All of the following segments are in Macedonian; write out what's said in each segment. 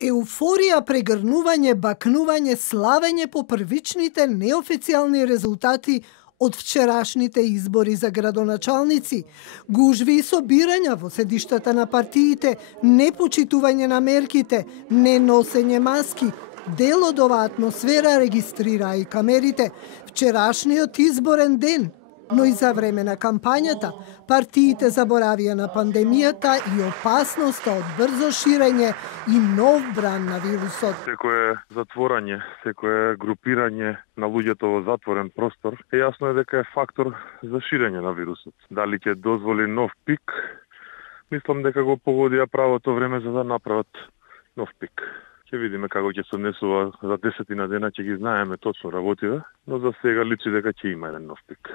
Еуфорија, прегрнување, бакнување, славење по првичните неофицијални резултати од вчерашните избори за градоначалници, гужви и собирања во седиштата на партиите, непочитување на мерките, неносење маски. Дел од оваа атмосфера регистрираа и камерите. Вчерашниот изборен ден, но и за време на кампањата, партиите заборавија на пандемијата и опасноста од брзо ширење и нов бран на вирусот. Секое затворање, секое групирање на луѓето во затворен простор јасно е дека е фактор за ширење на вирусот. Дали ќе дозволи нов пик? Мислам дека го погодија правото време за да направат нов пик. Ќе видиме како ќе се однесува за 10 дена, ќе ги знаеме точно работите, но за сега личи дека ќе има еден нов пик.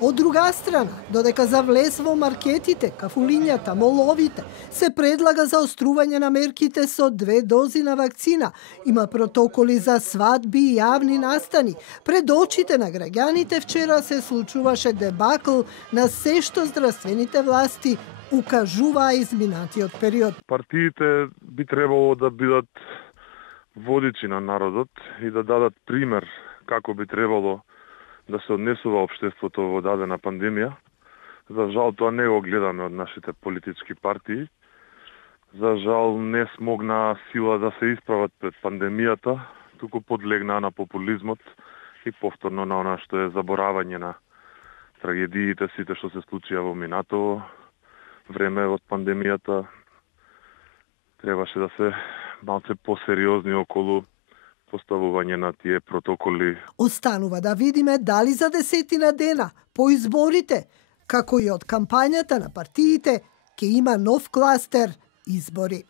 Од друга страна, додека за влез во маркетите, кафулињата, моловите, се предлага заострување на мерките со 2 дози на вакцина, има протоколи за свадби и јавни настани. Пред очите на граѓаните вчера се случуваше дебакл на се што здравствените власти укажуваа изминатиот период. Партиите би требало да бидат водичи на народот и да дадат пример како би требало да се однесува општеството во дадена пандемија. За жал тоа не го гледаме од нашите политички партии. За жал не смогнаа сила да се исправат пред пандемијата, туку подлегнаа на популизмот и повторно на она што е заборавање на трагедиите, сите што се случија во минатото време од пандемијата. Требаше да се малце посериозни околу поставување на тие протоколи. Останува да видиме дали за 10 дена по изборите, како и од кампањата на партиите, ќе има нов кластер избори.